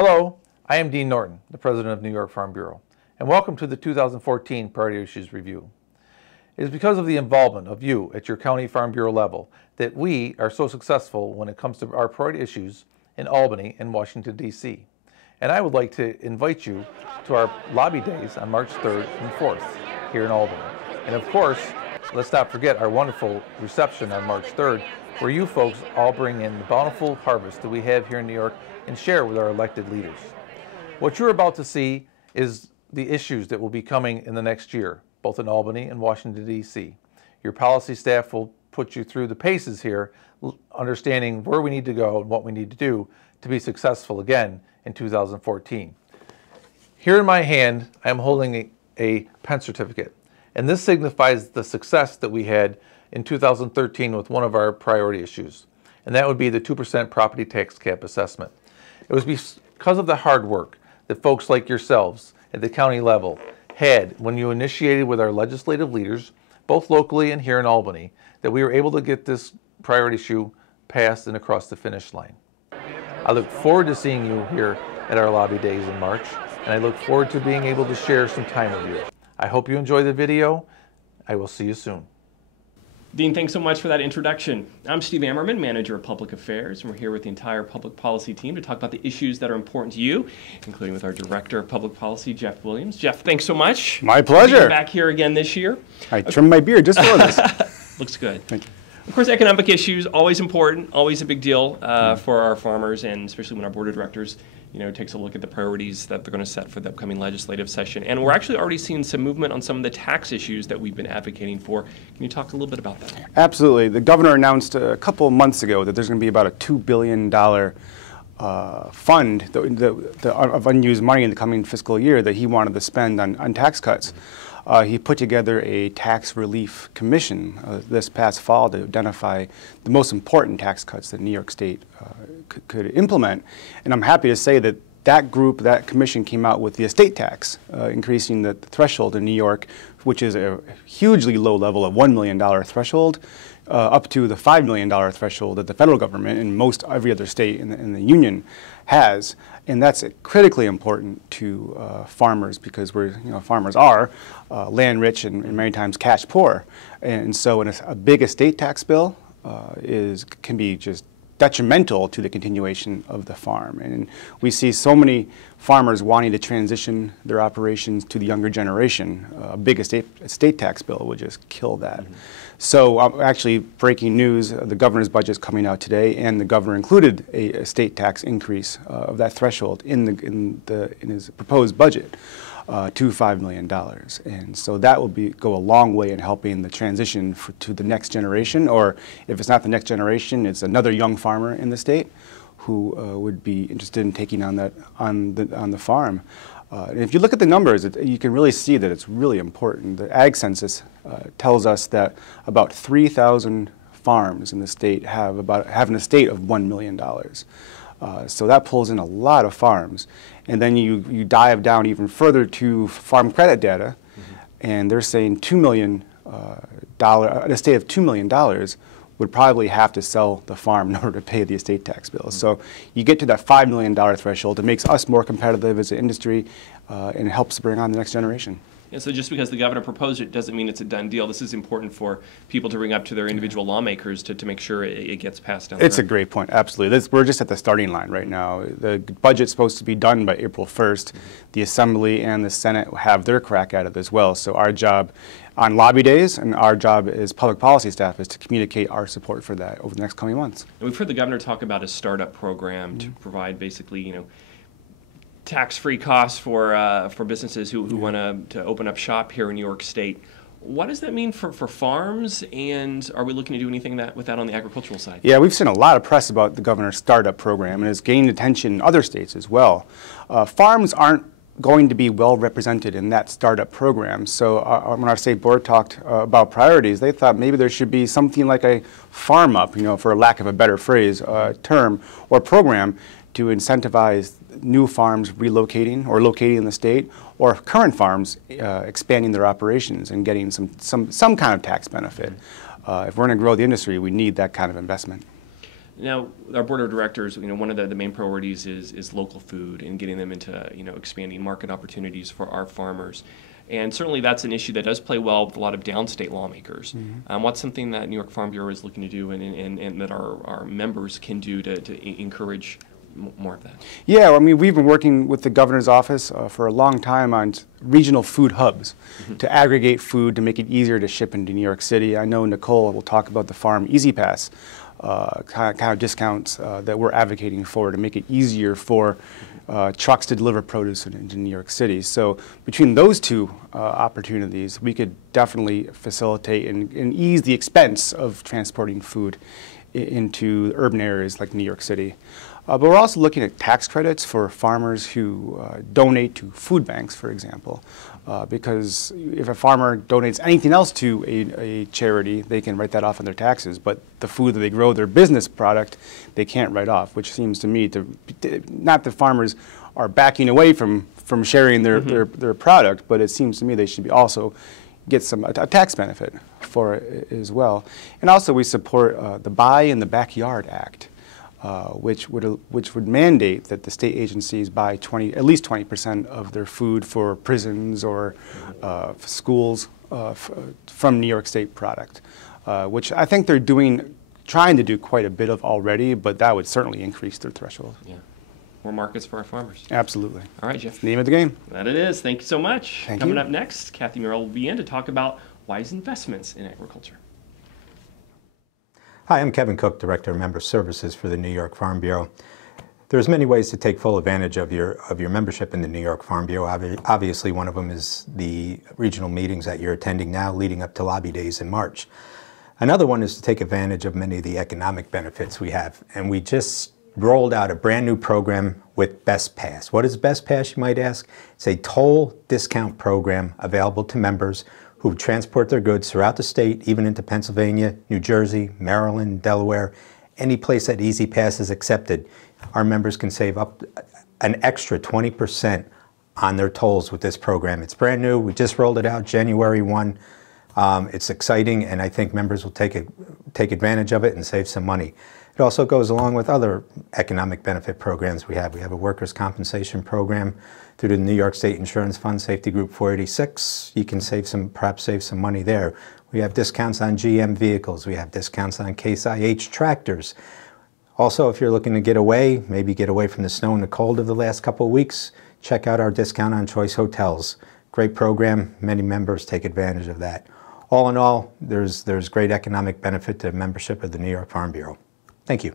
Hello, I am Dean Norton, the President of New York Farm Bureau, and welcome to the 2014 Priority Issues Review. It is because of the involvement of you at your County Farm Bureau level that we are so successful when it comes to our priority issues in Albany and Washington, D.C. And I would like to invite you to our lobby days on March 3rd and 4th here in Albany. And of course, let's not forget our wonderful reception on March 3rd, where you folks all bring in the bountiful harvest that we have here in New York and share with our elected leaders. What you're about to see is the issues that will be coming in the next year, both in Albany and Washington, D.C. Your policy staff will put you through the paces here, understanding where we need to go and what we need to do to be successful again in 2014. Here in my hand, I am holding a pen certificate, and this signifies the success that we had in 2013 with one of our priority issues, and that would be the 2% property tax cap assessment. It was because of the hard work that folks like yourselves at the county level had when you initiated with our legislative leaders, both locally and here in Albany, that we were able to get this priority issue passed and across the finish line. I look forward to seeing you here at our lobby days in March, and I look forward to being able to share some time with you. I hope you enjoy the video. I will see you soon. Dean, thanks so much for that introduction. I'm Steve Ammerman, Manager of Public Affairs, and we're here with the entire public policy team to talk about the issues that are important to you, including with our Director of Public Policy, Jeff Williams. Jeff, thanks so much. My pleasure. Being back here again this year. I trimmed my beard just for this. Looks good. Thank you. Of course, economic issues, always important, always a big deal for our farmers, and especially when our Board of Directors takes a look at the priorities that they're going to set for the upcoming legislative session. And we're actually already seeing some movement on some of the tax issues that we've been advocating for. Can you talk a little bit about that? Absolutely. The governor announced a couple of months ago that there's going to be about a $2 billion fund of unused money in the coming fiscal year that he wanted to spend on tax cuts. He put together a tax relief commission this past fall to identify the most important tax cuts that New York State could implement. And I'm happy to say that that commission came out with the estate tax, increasing the threshold in New York, which is a hugely low level of $1 million threshold, up to the $5 million threshold that the federal government and most every other state in the union has. And that's critically important to farmers because farmers are land rich and many times cash poor. And so a big estate tax bill can be just detrimental to the continuation of the farm. And we see so many farmers wanting to transition their operations to the younger generation. A big estate tax bill would just kill that. Mm-hmm. So actually, breaking news, the governor's budget is coming out today, and the governor included a estate tax increase of that threshold in his proposed budget to $5 million. And so that will go a long way in helping the transition to the next generation, or if it's not the next generation, it's another young farmer in the state who would be interested in taking on that on the farm. And if you look at the numbers, you can really see that it's really important. The Ag Census tells us that about 3,000 farms in the state have an estate of $1 million. So that pulls in a lot of farms. And then you dive down even further to farm credit data, and they're saying an estate of $2 million would probably have to sell the farm in order to pay the estate tax bill. So you get to that $5 million threshold. It makes us more competitive as an industry, and it helps bring on the next generation. And so just because the governor proposed it doesn't mean it's a done deal. This is important for people to bring up to their individual lawmakers to make sure it gets passed down. It's a great point, absolutely. We're just at the starting line right now. The budget's supposed to be done by April 1st. The Assembly and the Senate have their crack at it as well. So our job on lobby days and our job as public policy staff is to communicate our support for that over the next coming months. And we've heard the governor talk about a startup program to provide basically, tax-free costs for businesses who want to open up shop here in New York State. What does that mean for farms, and are we looking to do anything with that on the agricultural side? Yeah, we've seen a lot of press about the governor's startup program, and it's gained attention in other states as well. Farms aren't going to be well represented in that startup program. So when our state board talked about priorities, they thought maybe there should be something like a farm up, for lack of a better phrase, term or program to incentivize new farms relocating or locating in the state, or current farms expanding their operations and getting some kind of tax benefit. If we're going to grow the industry, we need that kind of investment. Now, our board of directors, one of the main priorities is local food and getting them into, expanding market opportunities for our farmers. And certainly that's an issue that does play well with a lot of downstate lawmakers. What's something that New York Farm Bureau is looking to do and that our members can do to encourage more of that? Yeah, I mean, we've been working with the governor's office for a long time on regional food hubs to aggregate food to make it easier to ship into New York City. I know Nicole will talk about the Farm Easy Pass kind of discounts that we're advocating for to make it easier for trucks to deliver produce into New York City. So between those two opportunities, we could definitely facilitate and ease the expense of transporting food into urban areas like New York City. But we're also looking at tax credits for farmers who donate to food banks, for example, because if a farmer donates anything else to a charity, they can write that off on their taxes. But the food that they grow, their business product, they can't write off, which seems to me to not that farmers are backing away from sharing their product, but it seems to me they should be also get a tax benefit for it as well. And also we support the Buy in the Backyard Act. Which would mandate that the state agencies buy at least 20% of their food for prisons or schools from New York State product, which I think they're trying to do quite a bit of already, but that would certainly increase their threshold. Yeah, more markets for our farmers. Absolutely. All right, Jeff. Name of the game. That it is. Thank you so much. Thank Coming you. up next, Kathy Murrell will be in to talk about wise investments in agriculture. Hi, I'm Kevin Cook, Director of Member Services for the New York Farm Bureau. There's many ways to take full advantage of your membership in the New York Farm Bureau. Obviously, one of them is the regional meetings that you're attending now leading up to Lobby Days in March. Another one is to take advantage of many of the economic benefits we have. And we just rolled out a brand new program with Best Pass. What is Best Pass, you might ask? It's a toll discount program available to members who transport their goods throughout the state, even into Pennsylvania, New Jersey, Maryland, Delaware, any place that Easy Pass is accepted. Our members can save up an extra 20% on their tolls with this program. It's brand new. We just rolled it out January 1. It's exciting, and I think members will take advantage of it and save some money. It also goes along with other economic benefit programs we have. We have a workers' compensation program through the New York State Insurance Fund Safety Group 486. You can perhaps save some money there. We have discounts on GM vehicles. We have discounts on Case IH tractors. Also, if you're looking to get away, maybe get away from the snow and the cold of the last couple of weeks, check out our discount on Choice Hotels. Great program. Many members take advantage of that. All in all, there's great economic benefit to membership of the New York Farm Bureau. Thank you.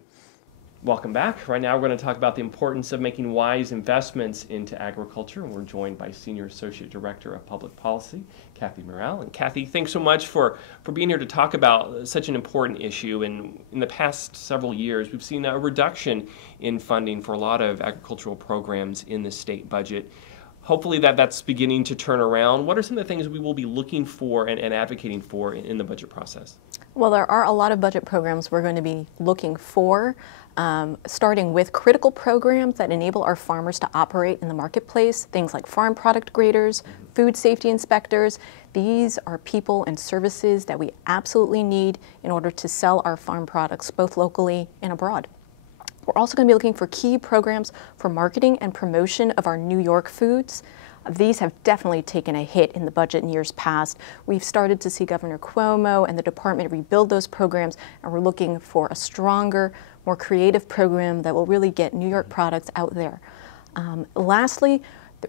Welcome back. Right now we're going to talk about the importance of making wise investments into agriculture. And we're joined by Senior Associate Director of Public Policy, Kathy Murrell. And Kathy, thanks so much for being here to talk about such an important issue. And in the past several years, we've seen a reduction in funding for a lot of agricultural programs in the state budget. Hopefully that's beginning to turn around. What are some of the things we will be looking for and advocating for in the budget process? Well, there are a lot of budget programs we're going to be looking for, starting with critical programs that enable our farmers to operate in the marketplace, things like farm product graders, food safety inspectors. These are people and services that we absolutely need in order to sell our farm products both locally and abroad. We're also going to be looking for key programs for marketing and promotion of our New York foods. These have definitely taken a hit in the budget in years past. We've started to see Governor Cuomo and the department rebuild those programs, and we're looking for a stronger, more creative program that will really get New York products out there. Lastly,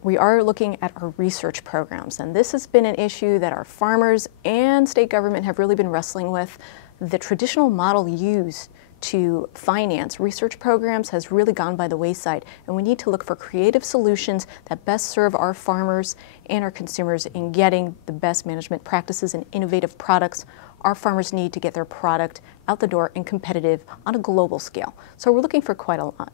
we are looking at our research programs, and this has been an issue that our farmers and state government have really been wrestling with. The traditional model used to finance research programs has really gone by the wayside, and we need to look for creative solutions that best serve our farmers and our consumers in getting the best management practices and innovative products our farmers need to get their product out the door and competitive on a global scale. So we're looking for quite a lot.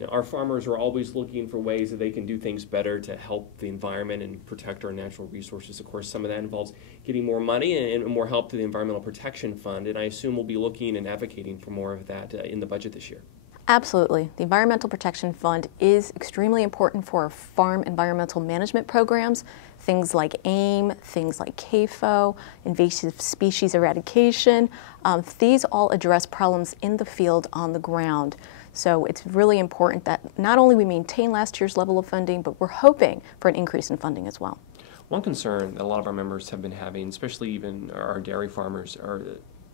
Now, our farmers are always looking for ways that they can do things better to help the environment and protect our natural resources. Of course, some of that involves getting more money and more help to the Environmental Protection Fund, and I assume we'll be looking and advocating for more of that in the budget this year. Absolutely. The Environmental Protection Fund is extremely important for our farm environmental management programs, things like AIM, things like CAFO, invasive species eradication. These all address problems in the field on the ground. So it's really important that not only we maintain last year's level of funding, but we're hoping for an increase in funding as well. One concern that a lot of our members have been having, especially even our dairy farmers, are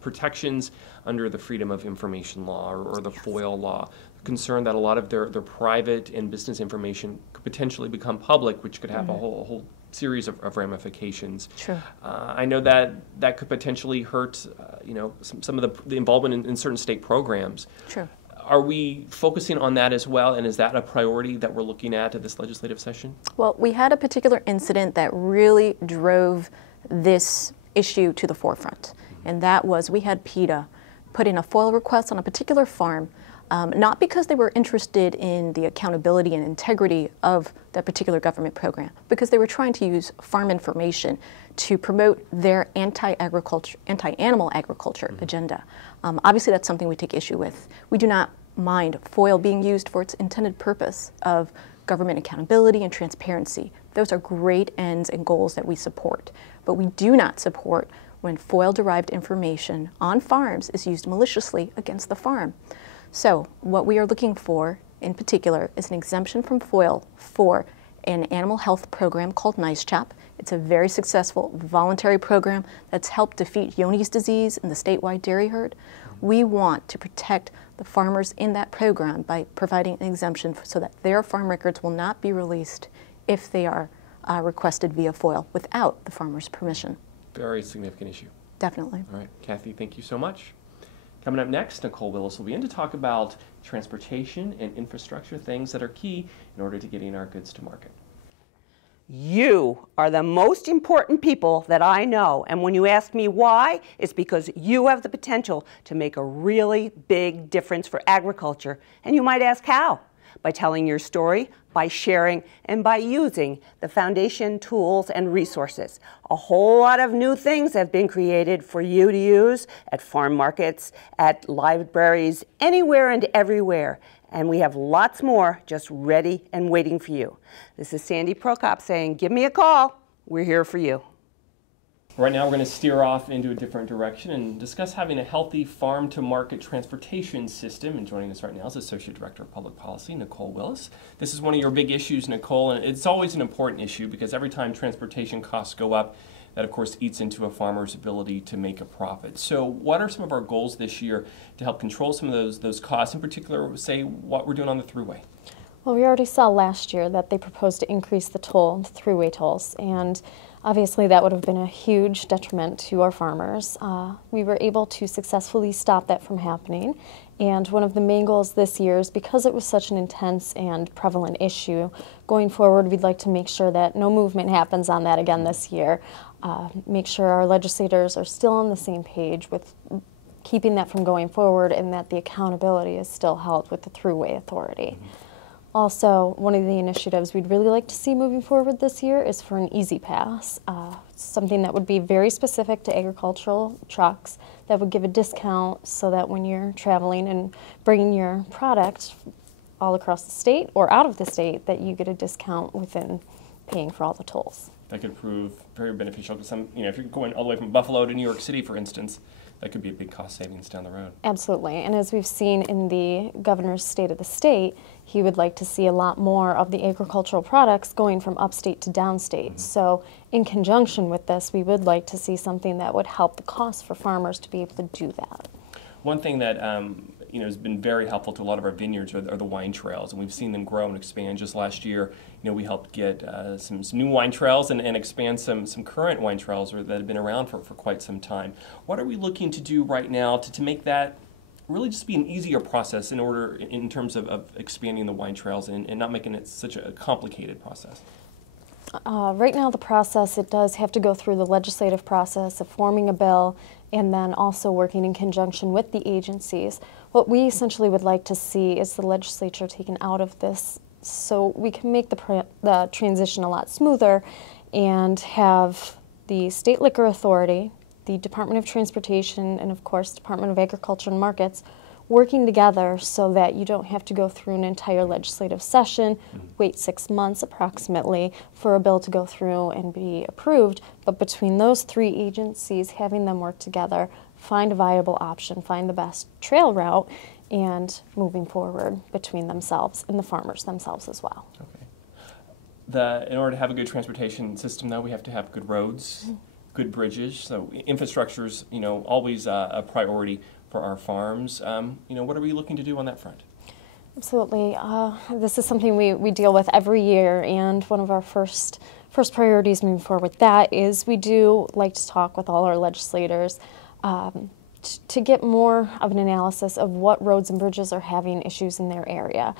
protections under the Freedom of Information Law or the FOIL law. Concern that a lot of their private and business information could potentially become public, which could have a whole series of ramifications. Sure. I know that could potentially hurt, some of the involvement in certain state programs. Sure. Are we focusing on that as well, and is that a priority that we're looking at this legislative session? Well, we had a particular incident that really drove this issue to the forefront, and that was we had PETA put in a FOIL request on a particular farm, not because they were interested in the accountability and integrity of that particular government program, because they were trying to use farm information to promote their anti-animal agriculture agenda. Obviously, that's something we take issue with. We do not mind FOIL being used for its intended purpose of government accountability and transparency. Those are great ends and goals that we support. But we do not support when FOIL-derived information on farms is used maliciously against the farm. So what we are looking for, in particular, is an exemption from FOIL for an animal health program called NYFB. It's a very successful voluntary program that's helped defeat Johne's disease in the statewide dairy herd. We want to protect the farmers in that program by providing an exemption so that their farm records will not be released if they are requested via FOIL without the farmer's permission. Very significant issue. Definitely. All right, Kathy, thank you so much. Coming up next, Nicole Willis will be in to talk about transportation and infrastructure, things that are key in order to getting our goods to market. You are the most important people that I know, and when you ask me why, it's because you have the potential to make a really big difference for agriculture. And you might ask how? By telling your story, by sharing, and by using the foundation tools and resources. A whole lot of new things have been created for you to use at farm markets, at libraries, anywhere and everywhere. And we have lots more just ready and waiting for you. This is Sandy Prokop saying, give me a call. We're here for you. Right now we're going to steer off into a different direction and discuss having a healthy farm-to-market transportation system. And joining us right now is Associate Director of Public Policy, Nicole Willis. This is one of your big issues, Nicole, and it's always an important issue because every time transportation costs go up, that of course eats into a farmer's ability to make a profit. So what are some of our goals this year to help control some of those costs, in particular, say, what we're doing on the throughway? Well, we already saw last year that they proposed to increase the throughway tolls, and obviously that would have been a huge detriment to our farmers. We were able to successfully stop that from happening, and one of the main goals this year is because it was such an intense and prevalent issue, going forward we'd like to make sure that no movement happens on that again this year. Make sure our legislators are still on the same page with keeping that from going forward and that the accountability is still held with the Thruway Authority. Also, one of the initiatives we'd really like to see moving forward this year is for an Easy Pass, something that would be very specific to agricultural trucks that would give a discount so that when you're traveling and bringing your product all across the state or out of the state, that you get a discount within paying for all the tolls. That could prove very beneficial to some, if you're going all the way from Buffalo to New York City, for instance, that could be a big cost savings down the road. Absolutely, and as we've seen in the governor's state of the state, he would like to see a lot more of the agricultural products going from upstate to downstate. So in conjunction with this, we would like to see something that would help the cost for farmers to be able to do that. One thing that has been very helpful to a lot of our vineyards are the wine trails, and we've seen them grow and expand. Just last year, we helped get some new wine trails and expand some current wine trails that have been around for quite some time. What are we looking to do right now to make that really just be an easier process in terms of expanding the wine trails and not making it such a complicated process? Right now the process, it does have to go through the legislative process of forming a bill and then also working in conjunction with the agencies. What we essentially would like to see is the legislature taken out of this so we can make the transition a lot smoother and have the State Liquor Authority, the Department of Transportation, and of course Department of Agriculture and Markets working together so that you don't have to go through an entire legislative session, wait 6 months approximately for a bill to go through and be approved. But between those three agencies, having them work together, find a viable option, find the best trail route, and moving forward between themselves and the farmers themselves as well. Okay. In order to have a good transportation system, though, we have to have good roads, good bridges. So infrastructure is, always a priority for our farms. What are we looking to do on that front? Absolutely. This is something we deal with every year, and one of our first priorities moving forward with that is we do like to talk with all our legislators to get more of an analysis of what roads and bridges are having issues in their area.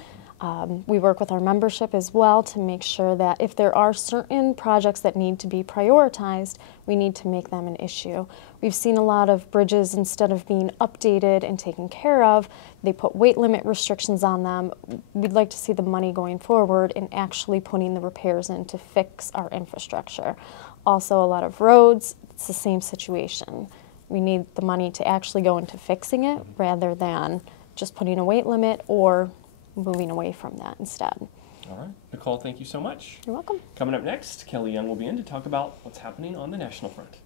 We work with our membership as well to make sure that if there are certain projects that need to be prioritized, we need to make them an issue. We've seen a lot of bridges, instead of being updated and taken care of, they put weight limit restrictions on them. We'd like to see the money going forward and actually putting the repairs in to fix our infrastructure. Also, a lot of roads, it's the same situation. We need the money to actually go into fixing it rather than just putting a weight limit or moving away from that instead. All right. Nicole, thank you so much. You're welcome. Coming up next, Kelly Young will be in to talk about what's happening on the national front.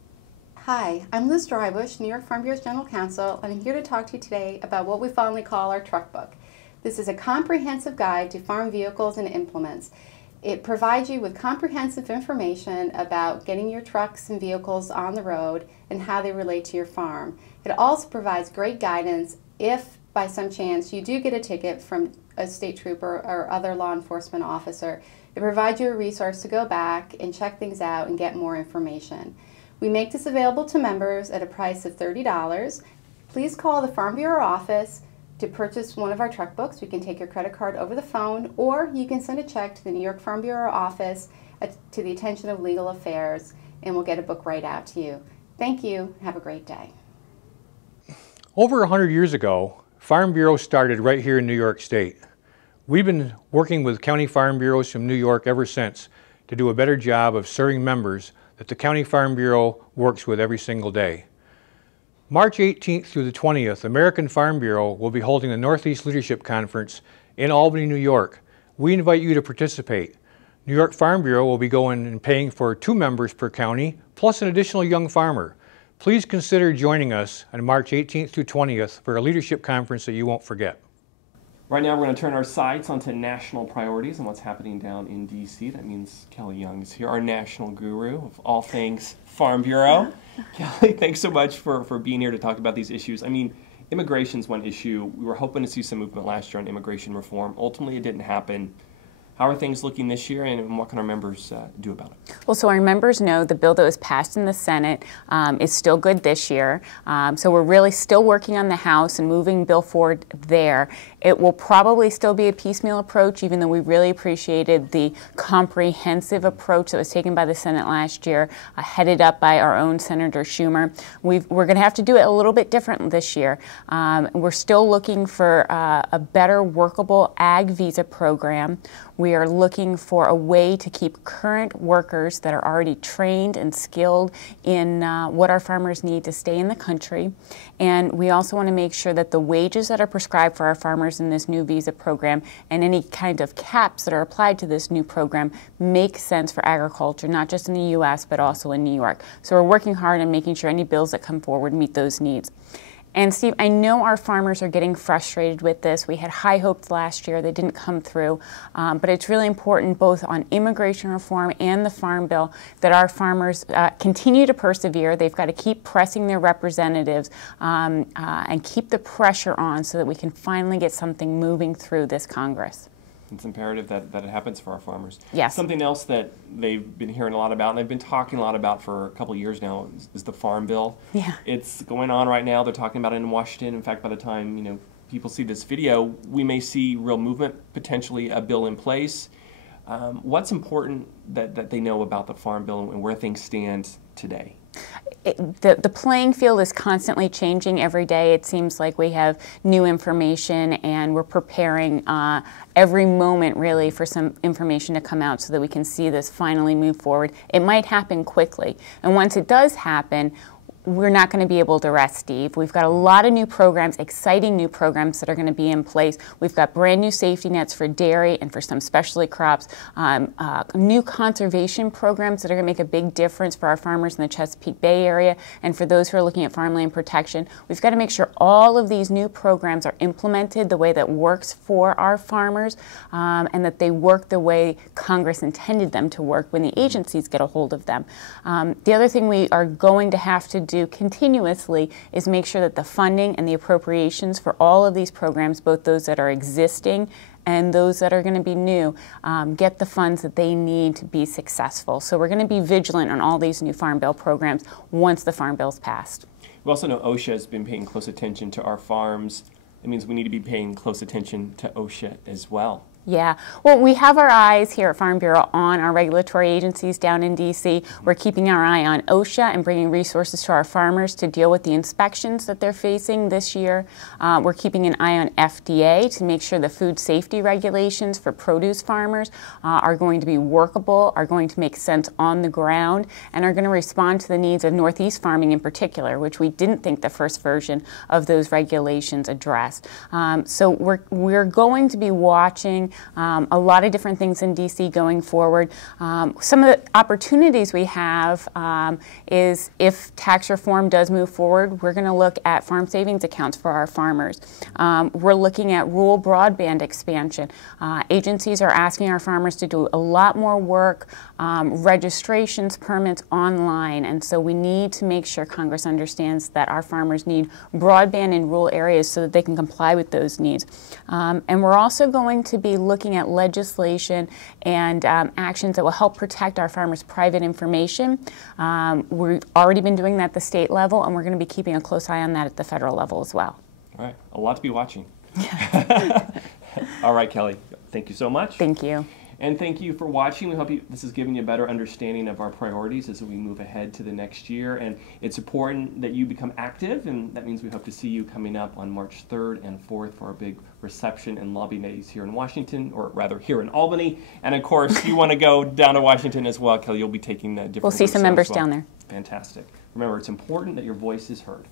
Hi, I'm Liz Drybush, New York Farm Bureau's General Counsel, and I'm here to talk to you today about what we fondly call our truck book. This is a comprehensive guide to farm vehicles and implements. It provides you with comprehensive information about getting your trucks and vehicles on the road and how they relate to your farm. It also provides great guidance if, by some chance, you do get a ticket from a state trooper or other law enforcement officer. It provides you a resource to go back and check things out and get more information. We make this available to members at a price of $30. Please call the Farm Bureau office to purchase one of our truck books. We can take your credit card over the phone, or you can send a check to the New York Farm Bureau office to the attention of Legal Affairs, and we'll get a book right out to you. Thank you. Have a great day. Over 100 years ago, Farm Bureau started right here in New York State. We've been working with county farm bureaus from New York ever since to do a better job of serving members that the County Farm Bureau works with every single day. March 18th through the 20th, American Farm Bureau will be holding the Northeast Leadership Conference in Albany, New York. We invite you to participate. New York Farm Bureau will be going and paying for 2 members per county, plus an additional young farmer. Please consider joining us on March 18th through 20th for a leadership conference that you won't forget. Right now we're going to turn our sights onto national priorities and what's happening down in D.C. That means Kelly Young is here, our national guru of all things Farm Bureau. Kelly, thanks so much for being here to talk about these issues. I mean, immigration's one issue. We were hoping to see some movement last year on immigration reform. Ultimately, it didn't happen. How are things looking this year, and what can our members do about it? Well, so our members know the bill that was passed in the Senate is still good this year. So we're really still working on the House and moving bill forward there. It will probably still be a piecemeal approach, even though we really appreciated the comprehensive approach that was taken by the Senate last year, headed up by our own Senator Schumer. We're going to have to do it a little bit different this year. We're still looking for a better workable ag visa program. We are looking for a way to keep current workers that are already trained and skilled in what our farmers need to stay in the country. And we also want to make sure that the wages that are prescribed for our farmers in this new visa program and any kind of caps that are applied to this new program make sense for agriculture, not just in the U.S., but also in New York. So we're working hard on making sure any bills that come forward meet those needs. And Steve, I know our farmers are getting frustrated with this. We had high hopes last year. They didn't come through. But it's really important both on immigration reform and the Farm Bill that our farmers continue to persevere. They've got to keep pressing their representatives and keep the pressure on so that we can finally get something moving through this Congress. It's imperative that it happens for our farmers. Yes. Something else that they've been hearing a lot about, and they've been talking a lot about for a couple of years now, is the Farm Bill. Yeah. It's going on right now. They're talking about it in Washington. In fact, by the time people see this video, we may see real movement, potentially a bill in place. What's important that they know about the Farm Bill and where things stand today? The playing field is constantly changing every day. It seems like we have new information and we're preparing every moment really for some information to come out so that we can see this finally move forward. It might happen quickly. And once it does happen, we're not going to be able to rest, Steve. We've got a lot of new programs, exciting new programs that are going to be in place. We've got brand new safety nets for dairy and for some specialty crops, new conservation programs that are going to make a big difference for our farmers in the Chesapeake Bay area and for those who are looking at farmland protection. We've got to make sure all of these new programs are implemented the way that works for our farmers and that they work the way Congress intended them to work when the agencies get a hold of them. The other thing we are going to have to do continuously is make sure that the funding and the appropriations for all of these programs, both those that are existing and those that are going to be new, get the funds that they need to be successful. So we're going to be vigilant on all these new Farm Bill programs once the Farm Bill's passed. We also know OSHA has been paying close attention to our farms. It means we need to be paying close attention to OSHA as well. Yeah, well, we have our eyes here at Farm Bureau on our regulatory agencies down in D.C. We're keeping our eye on OSHA and bringing resources to our farmers to deal with the inspections that they're facing this year. We're keeping an eye on FDA to make sure the food safety regulations for produce farmers are going to be workable, are going to make sense on the ground, and are going to respond to the needs of Northeast farming in particular, which we didn't think the first version of those regulations addressed. So we're going to be watching a lot of different things in DC going forward. Some of the opportunities we have is if tax reform does move forward, we're going to look at farm savings accounts for our farmers. We're looking at rural broadband expansion. Agencies are asking our farmers to do a lot more work, registrations, permits online, and so we need to make sure Congress understands that our farmers need broadband in rural areas so that they can comply with those needs. And we're also going to be looking at legislation and actions that will help protect our farmers' private information. We've already been doing that at the state level, and we're going to be keeping a close eye on that at the federal level as well. All right, a lot to be watching. All right, Kelly, thank you so much. Thank you. And thank you for watching. We hope this has given you a better understanding of our priorities as we move ahead to the next year. And it's important that you become active, and that means we hope to see you coming up on March 3rd and 4th for our big reception and lobby days here in Washington, or rather here in Albany. And of course, you want to go down to Washington as well, Kelly. You'll be taking the different. We'll see some members down there. Fantastic. Remember, it's important that your voice is heard.